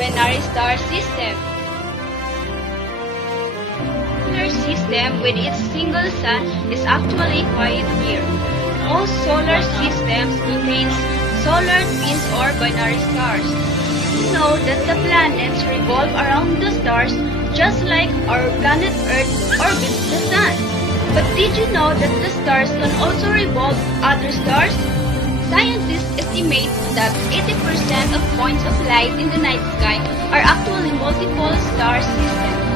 binary star system. Solar system with its single sun is actually quite rare. Most solar systems contains solar twins or binary stars. We know that the planets revolve around the stars just like our planet Earth orbits the sun. But did you know that the stars can also revolve other stars? Scientists estimate that 80% of points of light in the night sky are actually multiple star systems.